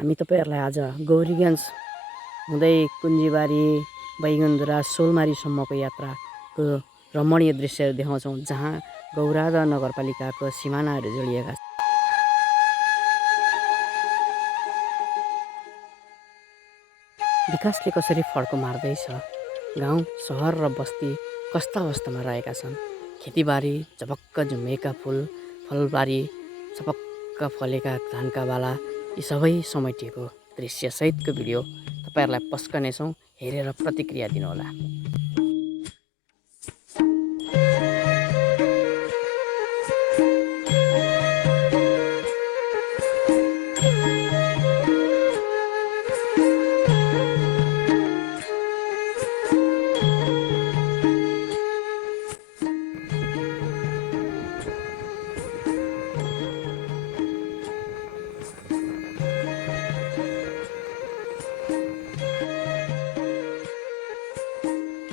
हामी तपाईहरुलाई आज गौरीगञ्ज हुँदै कुञ्जीबारी बैगुन्धुरा सोलमारीसम्मको यात्राको रमणीय दृश्यहरू देखाउँछौँ, जहाँ गौरादा नगरपालिकाको सिमानाहरू जोडिएका छन्। विकासले कसरी फड्को मार्दैछ, गाउँ सहर र बस्ती कस्ता अवस्थामा रहेका छन्, खेतीबारी झपक्क झुमेका फलबारी चपक्क फलेका धानका बाला, यी सबै समेटिएको दृश्यसहितको भिडियो तपाईहरुलाई पस्कनेछौँ। हेरेर प्रतिक्रिया दिनुहोला।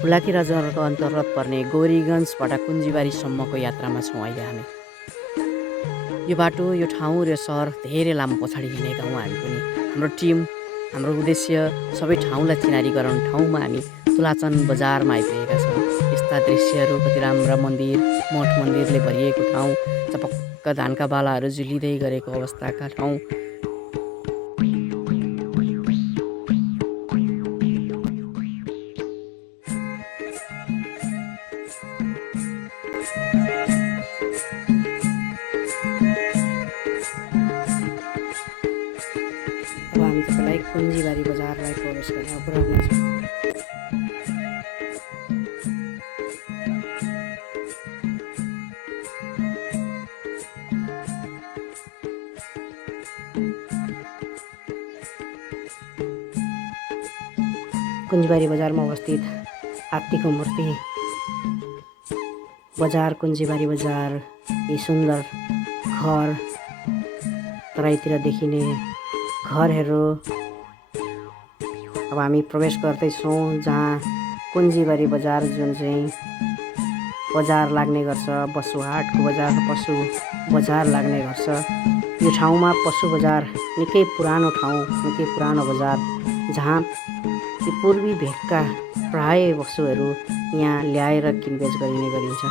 हुलाकी राजनगरको अन्तर्गत पर्ने गौरीगञ्जबाट कुञ्जीबारीसम्मको यात्रामा छौँ अहिले हामी। यो बाटो, यो ठाउँ र सहर धेरै लामो पछाडि हिँडेका हौँ हामी पनि। हाम्रो टिम, हाम्रो उद्देश्य सबै ठाउँलाई चिनारी गराउने ठाउँमा हामी तुलाचन बजारमा आइपुगेका छौँ। यस्ता दृश्यहरू, कति राम्रा मन्दिर, मठ मन्दिरले भरिएको ठाउँ, चपक्क धानका बालाहरू झुलिँदै गरेको अवस्थाका ठाउँ, अब हामी तपाईलाई कुञ्जीबारी बजारलाई प्रवेश गरेर पुर्याउनेछौँ। कुञ्जीबारी बजारमा अवस्थित हात्तीको मूर्ति बजार, कुञ्जीबारी बजार, यी सुन्दर घर, तराईतिर देखिने घरहरू। अब हामी प्रवेश गर्दैछौँ जहाँ कुञ्जीबारी बजार, जुन चाहिँ बजार लाग्ने गर्छ, बसुहाटको बजार, पशु बजार लाग्ने गर्छ। यो ठाउँमा पशु बजार निकै पुरानो ठाउँ, निकै पुरानो बजार, जहाँ ती पूर्वी भेगका प्राय वस्तुहरू यहाँ ल्याएर किनबेच गरिने गरिन्छ।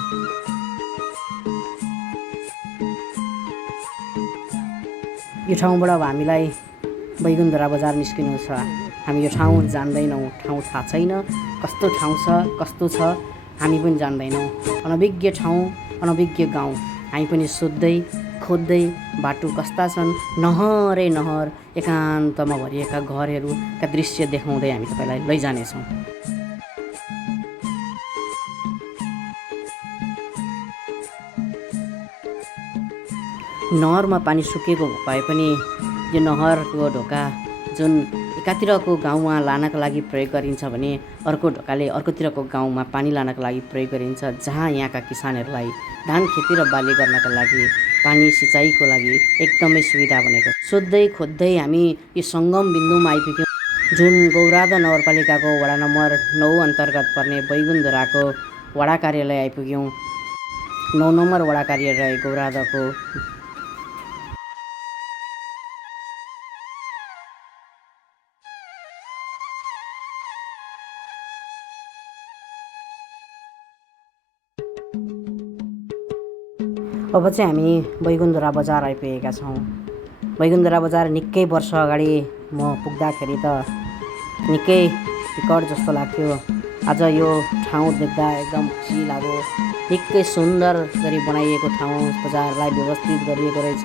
यो ठाउँबाट अब हामीलाई बैगुन्धुरा बजार निस्किनु छ। हामी यो ठाउँ जान्दैनौँ, ठाउँ थाहा छैन, कस्तो ठाउँ छ, कस्तो छ हामी पनि जान्दैनौँ। अनभिज्ञ ठाउँ, अनभिज्ञ गाउँ, हामी पनि सोध्दै खोज्दै बाटो कस्ता छन्, नहरै नहर, एकान्तमा भरिएका घरहरूका दृश्य देखाउँदै हामी तपाईलाई लैजानेछौँ। नहरमा पानी सुकेको भए पनि यो नहरको ढोका जुन एकातिरको गाउँमा लानको लागि प्रयोग गरिन्छ भने अर्को ढोकाले अर्कोतिरको गाउँमा पानी लानको लागि प्रयोग गरिन्छ, जहाँ यहाँका किसानहरूलाई धान खेती र बाली गर्नका लागि पानी सिँचाइको लागि एकदमै सुविधा बनेको छ। सोध्दै खोज्दै हामी यो सङ्गम बिन्दुमा आइपुग्यौँ, जुन गौरादा नगरपालिकाको वडा नम्बर 9 अन्तर्गत पर्ने बैगुन्धुराको वडा कार्यालय आइपुग्यौँ। 9 नम्बर वडा कार्यालय गौरादाको। अब चाहिँ हामी बैगुन्धुरा बजार आइपुगेका छौँ। बैगुन्धुरा बजार निकै वर्ष अगाडि म पुग्दाखेरि त निकै विकट जस्तो लाग्थ्यो। आज यो ठाउँ देख्दा एकदम खुसी लाग्यो। निकै सुन्दर गरी बनाइएको ठाउँ, बजारलाई व्यवस्थित गरिएको रहेछ,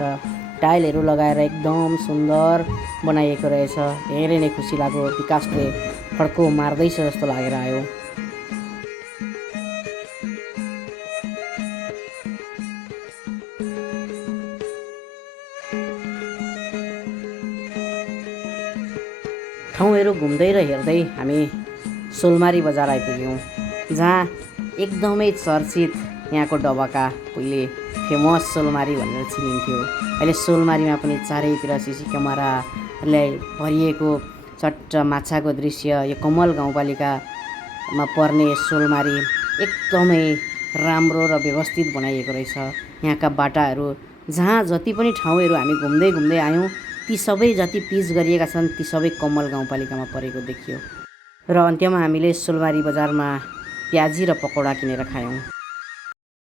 टाइलहरू लगाएर एकदम सुन्दर बनाइएको रहेछ। धेरै नै खुसी लाग्यो। विकासले फड्को मार्दैछ जस्तो लागेर आयो। ठाउँहरू घुम्दै र हेर्दै हामी सोलमारी बजार आइपुग्यौँ, जहाँ एकदमै चर्चित यहाँको डबका पहिले फेमस सोलमारी भनेर चिनिन्थ्यो। अहिले सोलमारीमा पनि चारैतिर सिसी क्यामेराले भरिएको चट्ट माछाको दृश्य। यो कमल गाउँपालिकामा पर्ने सोलमारी एकदमै राम्रो र व्यवस्थित बनाइएको रहेछ। यहाँका बाटाहरू, जहाँ जति पनि ठाउँहरू हामी घुम्दै आयौँ, ती सबै जति पिच गरिएका छन् ती सबै कमल गाउँपालिकामा परेको देखियो। र अन्त्यमा हामीले सोलबारी बजारमा प्याजी र पकौडा किनेर खायौँ।